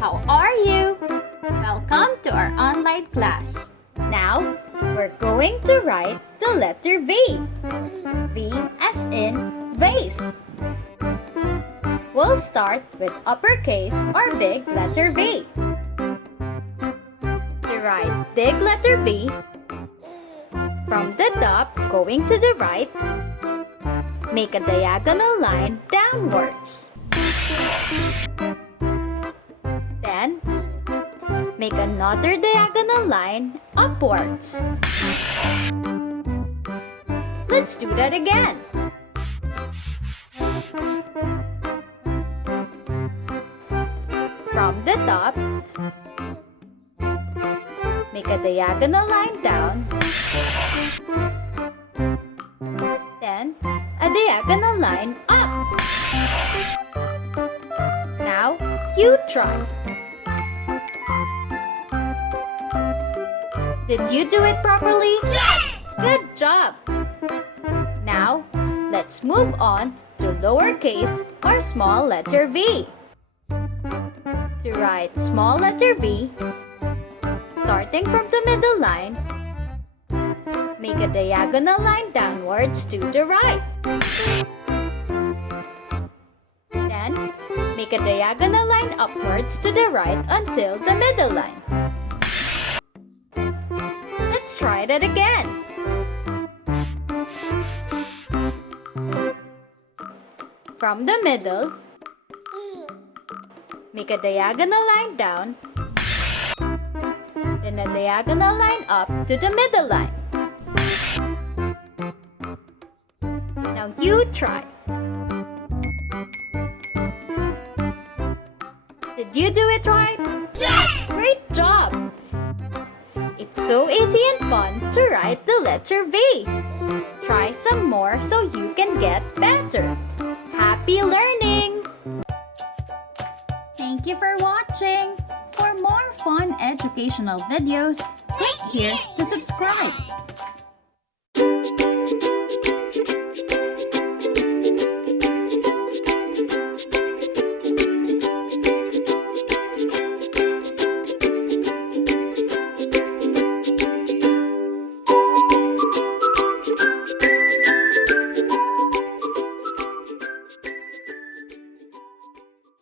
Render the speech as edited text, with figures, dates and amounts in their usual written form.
How are you? Welcome to our online class. Now, we're going to write the letter V. V as in vase. We'll start with uppercase or big letter V. To write big letter V, from the top going to the right, make a diagonal line downwards. Then, make another diagonal line upwards. Let's do that again. From the top, make a diagonal line down. Then, a diagonal line up. Now, you try. Did you do it properly? Yes! Good job! Now, let's move on to lowercase or small letter v. To write small letter v, starting from the middle line, make a diagonal line downwards to the right. Then, make a diagonal line upwards to the right until the middle line. Let's try that again. From the middle, make a diagonal line down, then a diagonal line up to the middle line. Now you try. Did you do it right? Yes! Great job! It's so easy and fun to write the letter V. Try some more so you can get better. Happy learning! Thank you for watching. For more fun educational videos, click here to subscribe.